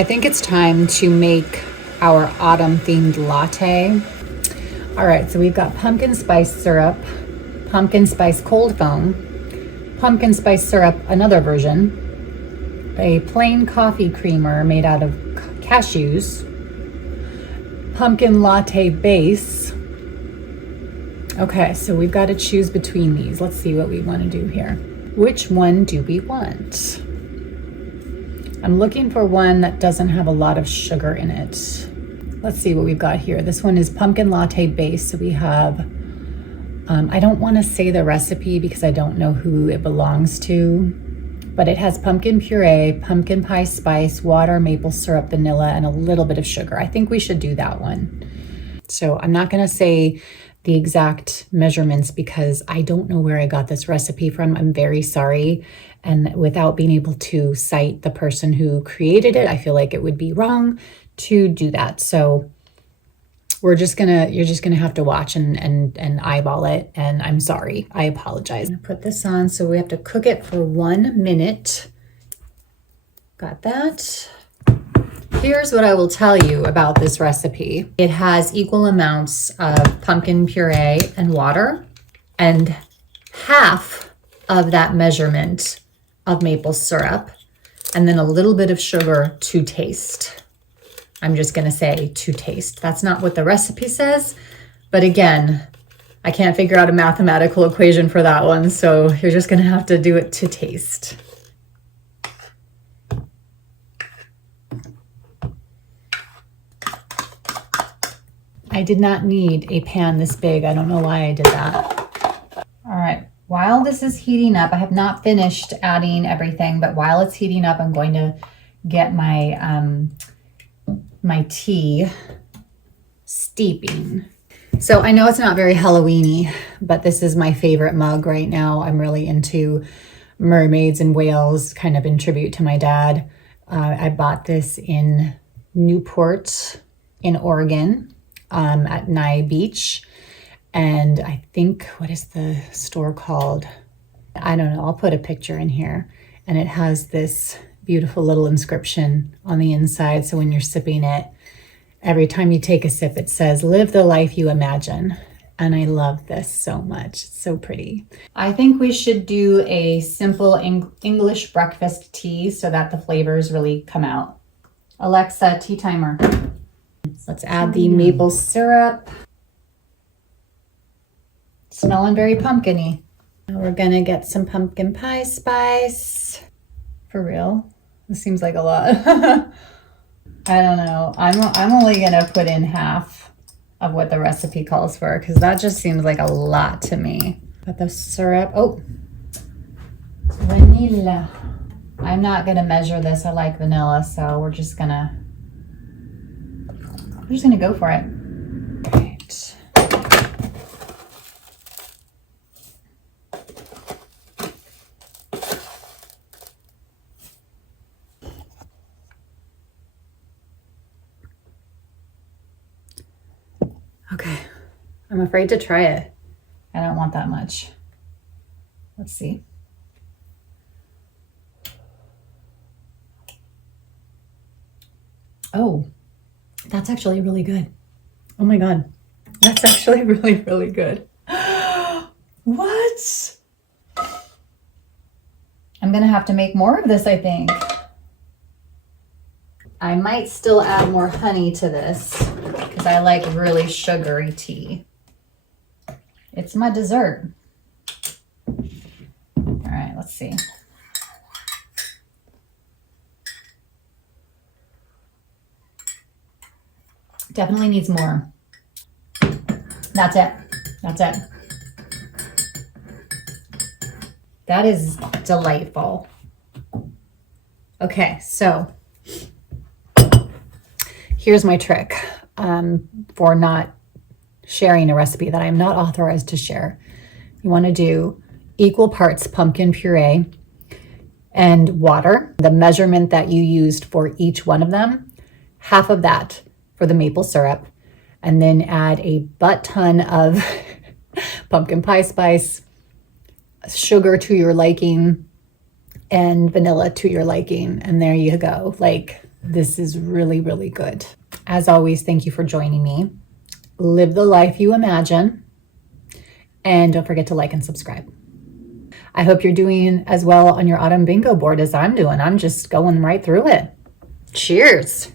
I think it's time to make our autumn themed latte. All right, so we've got pumpkin spice syrup, pumpkin spice cold foam, pumpkin spice syrup, another version, a plain coffee creamer made out of cashews, pumpkin latte base. Okay, so we've got to choose between these. Let's see what we want to do here. Which one do we want? I'm looking for one that doesn't have a lot of sugar in it. Let's see what we've got here. This one is pumpkin latte base. So we have, I don't want to say the recipe because I don't know who it belongs to, but it has pumpkin puree, pumpkin pie spice, water, maple syrup, vanilla, and a little bit of sugar. I think we should do that one. So I'm not going to say the exact measurements because I don't know where I got this recipe from. I'm very sorry. And without being able to cite the person who created it, I feel like it would be wrong to do that. So you're just gonna have to watch and eyeball it. And I'm sorry, I apologize. I'm gonna put this on. So we have to cook it for 1 minute. Got that. Here's what I will tell you about this recipe. It has equal amounts of pumpkin puree and water, and half of that measurement of maple syrup, and then a little bit of sugar to taste. I'm just gonna say to taste. That's not what the recipe says, but again, I can't figure out a mathematical equation for that one, so you're just gonna have to do it to taste. I did not need a pan this big. I don't know why I did that. All right, while this is heating up, I have not finished adding everything, but while it's heating up, I'm going to get my, my tea steeping. So I know it's not very Halloween-y, but this is my favorite mug right now. I'm really into mermaids and whales, kind of in tribute to my dad. I bought this in Newport in Oregon. At Nye Beach. And I think, what is the store called? I don't know. I'll put a picture in here. And it has this beautiful little inscription on the inside. So when you're sipping it, every time you take a sip, it says, "Live the life you imagine." And I love this so much. It's so pretty. I think we should do a simple English breakfast tea so that the flavors really come out. Alexa, tea timer. Let's add the maple syrup. Smelling very pumpkin-y. Now we're gonna get some pumpkin pie spice. For real, this seems like a lot. I don't know. I'm only gonna put in half of what the recipe calls for because that just seems like a lot to me. But the syrup, oh, vanilla. I'm not gonna measure this. I like vanilla, so we're just gonna go for it. Right. Okay, I'm afraid to try it. I don't want that much. Let's see. Oh. That's actually really good. Oh my God. That's actually really, really good. What? I'm gonna have to make more of this, I think. I might still add more honey to this because I like really sugary tea. It's my dessert. All right, let's see. Definitely needs more. That's it. That's it. That is delightful. Okay, so here's my trick for not sharing a recipe that I'm not authorized to share. You want to do equal parts pumpkin puree and water, the measurement that you used for each one of them, half of that for the maple syrup, and then add a butt ton of pumpkin pie spice, sugar to your liking, and vanilla to your liking. And there you go. Like, This is really, really good. As always, thank you for joining me. Live the life you imagine. And don't forget to like and subscribe. I hope you're doing as well on your autumn bingo board as I'm doing. I'm just going right through it. Cheers.